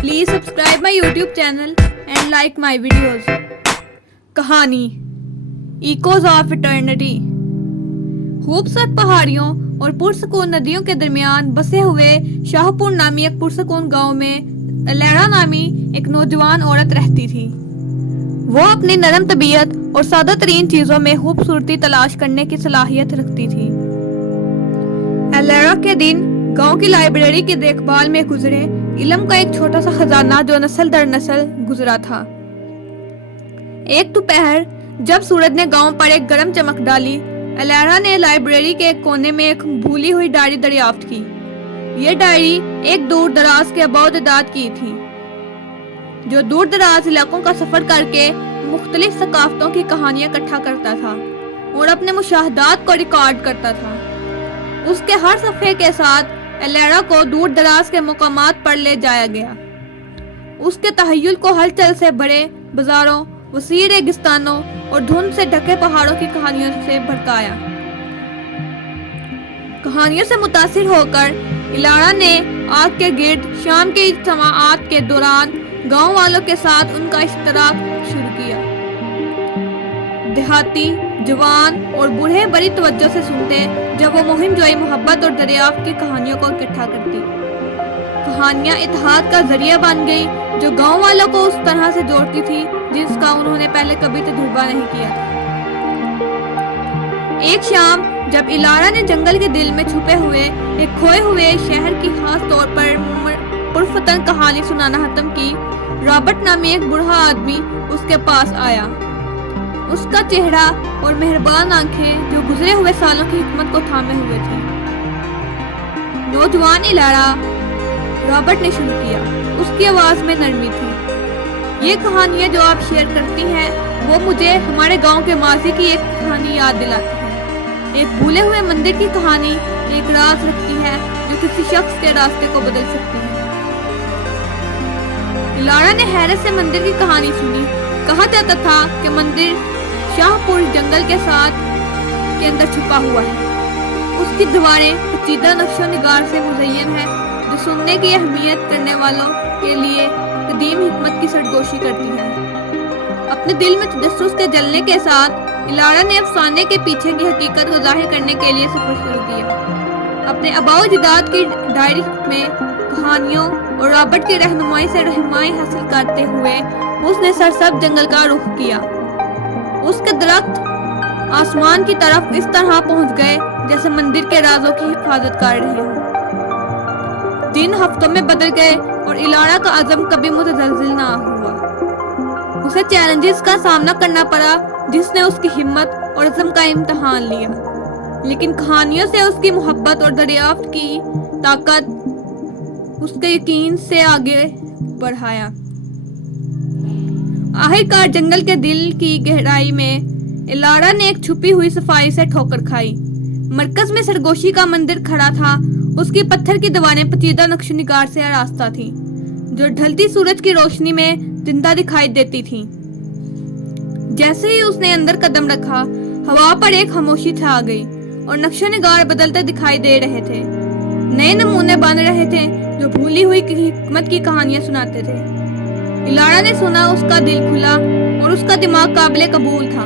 Please subscribe my YouTube channel and like my videos. कहानी Echoes of Eternity। खूबसूरत पहाड़ियों और पुरसकून नदियों के दरमियान बसे हुए शाहपुर नामी एक पुरसकून गांव में एलेरा नामी एक नौजवान औरत रहती थी। वो अपनी नरम तबीयत और सादा तरीन चीजों में खूबसूरती तलाश करने की सलाहियत रखती थी। एलेरा के दिन गांव की लाइब्रेरी की देखभाल में गुजरे इल्म का एक छोटा सा खजाना जो नस्ल दर नस्ल गुजरा था। एक दोपहर जब सूरज ने गांव पर एक गर्म चमक डाली, एलेरा ने लाइब्रेरी के एक कोने में एक भूली हुई डायरी दरियाफ्त की। ये डायरी एक दूर दराज के अबौदाद की थी, जो दूर दराज इलाकों का सफर करके मुख्तलिफ सकाफतों की कहानियां इकट्ठा करता था और अपने मुशाहदात को रिकॉर्ड करता था। उसके हर सफ़े के साथ एलेरा को दूर दराज के मुकामात पर ले जाया गया। उसके तहय्युल को हलचल से भरे बाजारों, वसीर रेगिस्तानों और धुंध से ढके पहाड़ों की कहानियों से भड़काया। कहानियों से मुतासिर होकर एलेरा ने आग के गिर्द शाम के इज्तिमाआत के दौरान गांव वालों के साथ उनका इश्तराक शुरू किया। देहाती, जवान और बूढ़े बड़ी तवज्जो से सुनते जब वो मुहिम जोई मोहब्बत और दरियाफ्त की कहानियों को इकट्ठा करती। कहानियां इत्तेहाद का जरिया बन गई, जो गांव वालों को उस तरह से जोड़ती थी जिसका उन्होंने पहले कभी तजुर्बा नहीं किया था। एक शाम जब एलेरा ने जंगल के दिल में छुपे हुए एक खोए हुए शहर की खास तौर पर पुरफतन कहानी सुनाना खत्म की, रॉबर्ट नामी एक बूढ़ा आदमी उसके पास आया। उसका चेहरा और मेहरबान आंखें जो गुजरे हुए सालों की हिकमत को थामे हुए थी। नौजवान एलेरा, रॉबर्ट ने शुरू किया। उसकी आवाज में नरमी थी। ये कहानियां जो आप शेयर करती हैं वो मुझे हमारे गांव के माजी की एक कहानी याद दिलाती है। एक भूले हुए मंदिर की कहानी एक राज रखती है जो किसी शख्स के रास्ते को बदल सकती है। एलेरा ने हैरत से मंदिर की कहानी सुनी। कहा जाता था कि मंदिर शाहपुर जंगल के साथ के अंदर छुपा हुआ है। उसकी दीवारें पेचीदा नक्शो निगार से मुज़य्यन है, जो सुनने की अहमियत करने वालों के लिए कदीम हिकमत की सरगोशी करती है। अपने दिल में तजस्सुस के जलने के साथ एलेरा ने अफसाने के पीछे की हकीकत को जाहिर करने के लिए सफर शुरू किया। अपने आबाओ अजदाद की डायरी में कहानियों और रॉबर्ट की रहनुमाई से रहनुमाई हासिल करते हुए उसने सरसब्ज़ जंगल का रुख किया। उसके दरख्त आसमान की तरफ इस तरह पहुंच गए जैसे मंदिर के राजों की हिफाजत कर रहे हों। दिन हफ्तों में बदल गए और एलेरा का अज़म कभी मुतज़लज़िल ना हुआ। उसे चैलेंजेस का सामना करना पड़ा जिसने उसकी हिम्मत और अज़म का इम्तिहान लिया, लेकिन कहानियों से उसकी मोहब्बत और दरियाफ्त की ताकत उसके यकीन से आगे बढ़ाया। आखिरकार जंगल के दिल की गहराई में एलेरा ने एक छुपी हुई सफाई से ठोकर खाई। मरकज में सरगोशी का मंदिर खड़ा था। उसकी पत्थर की दीवारें पेचीदा नक्शो निगार से आरास्ता थी, जो ढलती सूरज की रोशनी में जिंदा दिखाई देती थी। जैसे ही उसने अंदर कदम रखा, हवा पर एक खामोशी छा गई और नक्शो निगार बदलते दिखाई दे रहे थे। नए नमूने बन रहे थे जो भूली हुई हिकमत की कहानियां सुनाते थे। एलेरा ने सुना, उसका दिल खुला और उसका दिमाग काबिले कबूल था।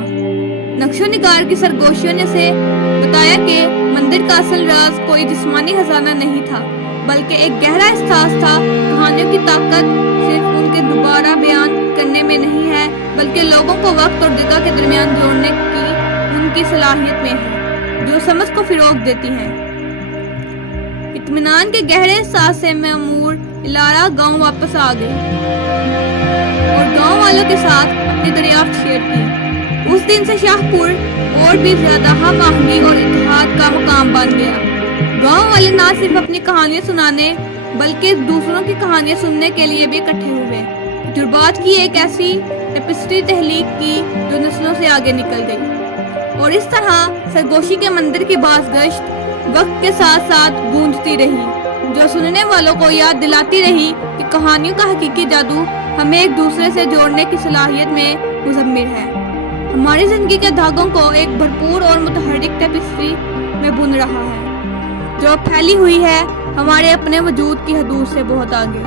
नक्शो निगार की सरगोशियों ने से बताया कि मंदिर का असल राज कोई जिस्मानी खजाना नहीं था, बल्कि एक गहरा एहसास था। कहानियों की ताकत सिर्फ उनके दोबारा बयान करने में नहीं है, बल्कि लोगों को वक्त और जगह के दरमियान जोड़ने की उनकी सलाहियत में है, जो समझ को फिरोग देती हैं। इत्मीनान के गहरे एहसास से मामूर एलेरा गांव वापस आ गई और गांव वालों के साथ अपनी दरियाफ्त शेयर की। उस दिन से शाहपुर और भी ज्यादा हम आहंगी और इत्तेहाद का मुकाम बन गया। गांव वाले ना सिर्फ अपनी कहानियां सुनाने बल्कि दूसरों की कहानियां सुनने के लिए भी इकट्ठे हुए। तजुर्बात की एक ऐसी टेपिस्ट्री तहलीक की जो नस्लों से आगे निकल गई, और इस तरह सरगोशी के मंदिर की बाज़गश्त वक्त के साथ साथ गूंजती रही, जो सुनने वालों को याद दिलाती रही कि कहानियों का हकीकी जादू हमें एक दूसरे से जोड़ने की सलाहियत में मुज़म्मिल है। हमारी जिंदगी के धागों को एक भरपूर और मुतहर्रिक टेपिस्ट्री में बुन रहा है, जो फैली हुई है हमारे अपने वजूद की हदूद से बहुत आगे।